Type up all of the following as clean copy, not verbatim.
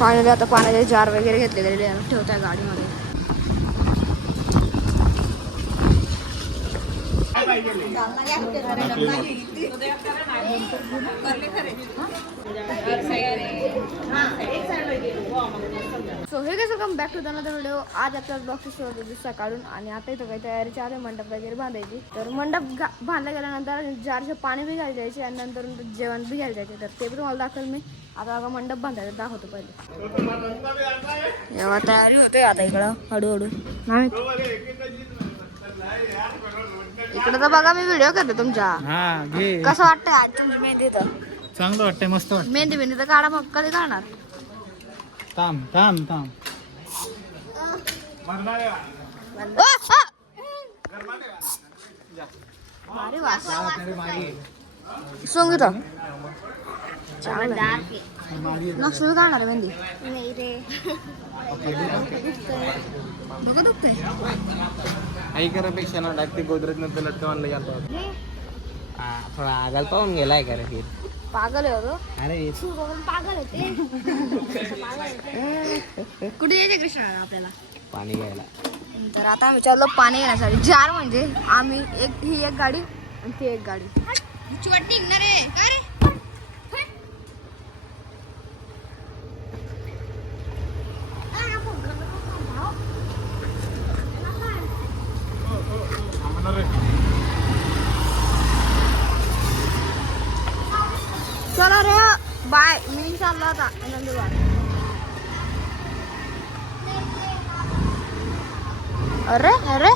Finally आता पाण्याचे जार वगैरे घेतले गेलेले ठेवत आहे गाडीमध्ये. सो हे कसं come back to another video. आज आपल्या ब्लॉगची सुरुवात होती सकाळून आणि आता इथं काही तयारी चालू आहे मंडप वगैरे बांधायची. तर मंडप बांधला गेल्यानंतर जारचे पाणी बी घायला जायचे आणि नंतर जेवण बी घ्यायला जायचे. तर ते पण तुम्हाला दाखवेल मी. आता बघा मंडप बांधायला दाखवतो पहिले. जेव्हा तयारी होते आता इकडं हळूहळू इकडे तर बघा मी व्हिडिओ करते तुमच्या. कसं वाटतंय आज तुम्ही मेहंदी तर? चांगलं वाटतंय, मस्त वाटतं. मेहंदी बिंदी तर काढा, मग कधी काढणार? थांब थांब थांब. भारी वास संगीत नक्षल काढणार मेहंदी नाही रे. बघा दुखते आई करापेक्षा ना डाकते गोदरेज नंतर लटकावून लई आलो. थोडा आगाल पाहून गेलाय का रे फिर? पागल आहे हो. अरे पागल होते. कुठे यायचे कृष्णा आपल्याला पाणी घ्यायला. तर आता आम्ही चाललो पाणी घेण्यासाठी. जार म्हणजे आम्ही ही एक गाडी आणि ती एक गाडी. वाटणी निघणार आहे का रे? चला रे बाय. मी चाललो आता नंदुरबार. अरे अरे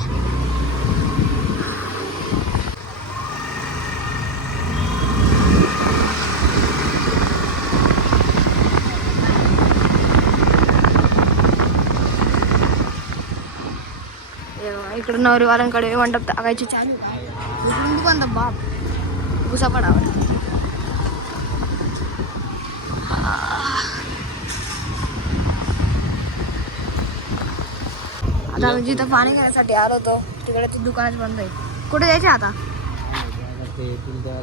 इकडे नवरीवाल्यांकडे मंडप टाकायची चालू दुकान बाप भुसा पडावर. आता आम्ही जिथं पाणी घेण्यासाठी आलो होतो तिकडे ती दुकानच बंद आहे. कुठे जायचे आता?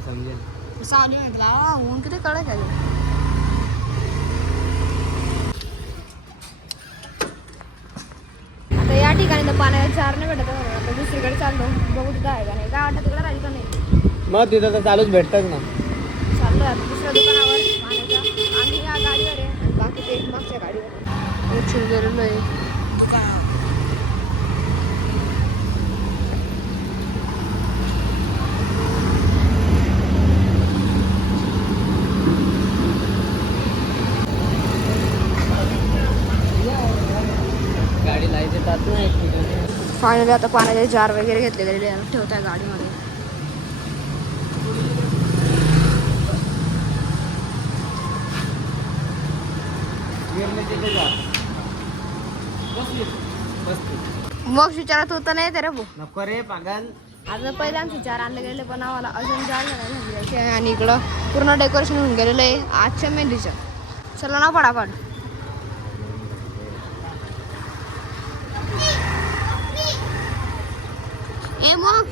समजेल चालू म्हटला ऊन किती कडक आहे. आता या ठिकाणी तर पाण्याला चार नाही भेटत म्हणून आता दुसरीकडे चाललो. बघू तिथं आहे का नाही. काय वाटतं तिकडे राहील का नाही? मग तिथं तर चालूच भेटतच ना. चाललो आता दुसऱ्या दुकानावर पाण्याच्या. आम्ही या गाडीवर आहे आणि बाकी ते मागच्या गाडीवर उचलून गेलेलो आहे. फायनली आता पाण्याचे जार वगैरे घेतले गेलेले ठेवत आहे गाडीमध्ये. मग विचारत होतं नाही तर नको रे पागल. आता पहिले आमचे जार आणले गेले पण आम्हाला अजून जार घ्यायचे आहे आणि इकडं पूर्ण डेकोरेशन होऊन गेलेलं आहे आजच्या मेहंदीचं. चला ना पडापड. ए मग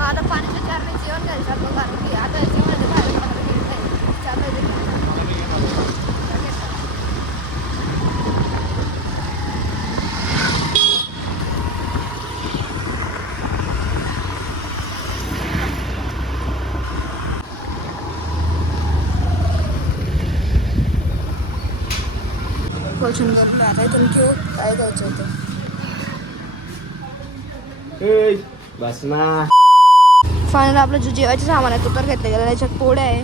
आता पाण्याच्या चारने जेवण घ्यायला चाललो कारण की आता जेवण बाहेर पोचून गेलो. आता इथून घेऊ काय जायचं होतं. बस ना. फायनल आपलं जो जेवायचं सामान आहे तो तर घेतलं गेला. त्याच्यात पोळ्या आहे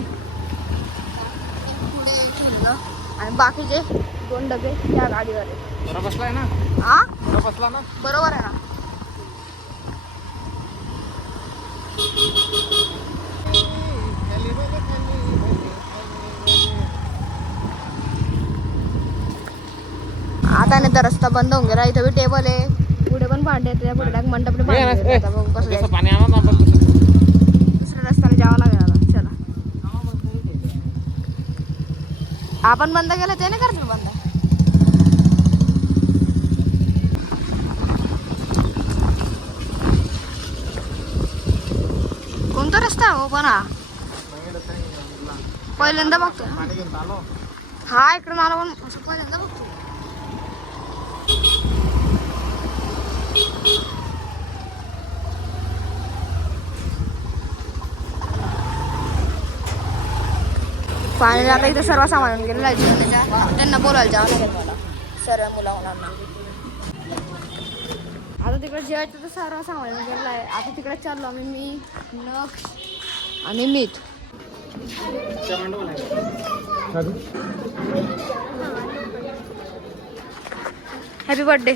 आणि बाकीचे 2 डबे त्या गाडीवर आहे. बरं बसलाय ना? हा बरं बसला ना? बरोबर आहे ना. आता नाही तर रस्ता बंद होऊन गेला. इथं बी टेबल आहे, पुढे पण भांडे आहेत, पुढे मंडप कसं पाणी आणा ना. दुसऱ्या रस्त्याने जावं लागेल आता. चला आपण बंद केलं ते नाही करतो बंद. कोणता रस्ता हो पण हा? पहिल्यांदा बघतो पाणी घेऊन आलो. हा इकडे मला पण असं पहिल्यांदा बघतो. पाणी आता इथं सर्व सामान गेलेलं आहे. त्यांना बोलायला जावं लागेल मला सर्व मुलांना. आता तिकडे जेवायचं तर सर्व सामान गेलेलं आहे. आता तिकडे चाललो आम्ही, मी नक्ष आणि मीत. Happy birthday.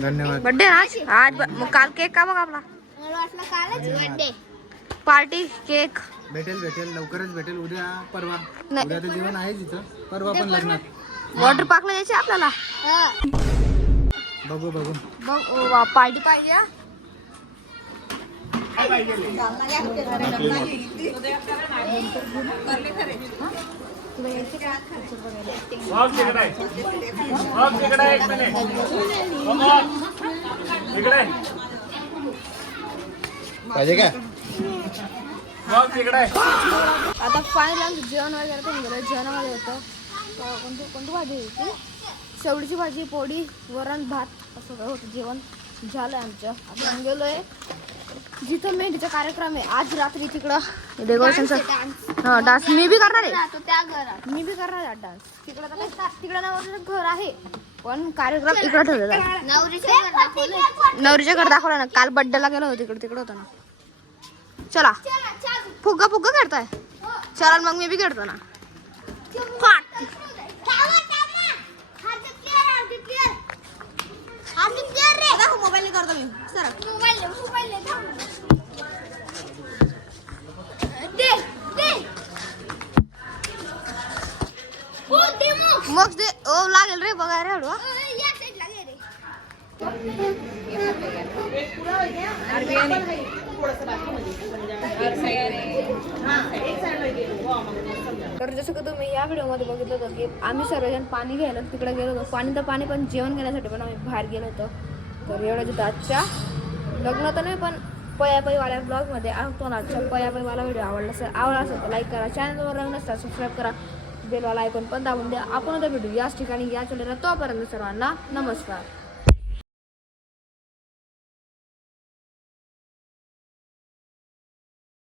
धन्यवाद. बर्थडे आज आज मग काल केक का मग आपला पार्टी केक भेटेल लवकरच भेटेल. उद्या परवा. नाही. उद्या तर जेवण आहे तिथं. परवा पण लग्नात. वॉटर पार्कला जायचे आपल्याला. बघू बघ पार्टी पाहिजे हा. पाहिजे का? आता फायनल आमचं जेवण वगैरे पण गेलं. जेवणामध्ये होतं कोणती भाजी होती? शेवडीची भाजी, पोळी, वरण, भात असं काय होतं. जेवण झालं आमचं. आता आम्ही गेलोय जिथं मेहंदीचा कार्यक्रम आहे आज रात्री. तिकडं डेकोरेशनचा हा डान्स मी बी करणार आहे. मी बी करणार आहे डान्स तिकडं. तिकडं नवरीचं घर आहे पण कार्यक्रम इकडं ठेवलेला आहे. नवरीच्या घर दाखवलं ना. काल बड्डेला गेलो होतो तिकडे होतं ना. चला फुग्गा खेळताय. चला मग मी बी खेळतो ना. मोबाईल करतो मी. मग ते ओ लागेल रे बघायला एवढं. तर जसं की तुम्ही या व्हिडिओमध्ये बघितलं होतं की आम्ही सर्वजण पाणी घ्यायला तिकडे गेलो होतो. पाणी पण जेवण घेण्यासाठी पण आम्ही बाहेर गेलो होतो. तर एवढं तिथं आजच्या लग्न तर नाही पण पयापईवाल्या ब्लॉगमध्ये आहोत ना. आजच्या पयापईवाला व्हिडिओ आवडला असेल तर लाईक करा. चॅनलवर नवीन असतात सबस्क्राईब करा. बेलवाला आयकॉन पण दाबून द्या. आपण आता भेटू याच ठिकाणी या चॅनलला. तोपर्यंत सर्वांना नमस्कार.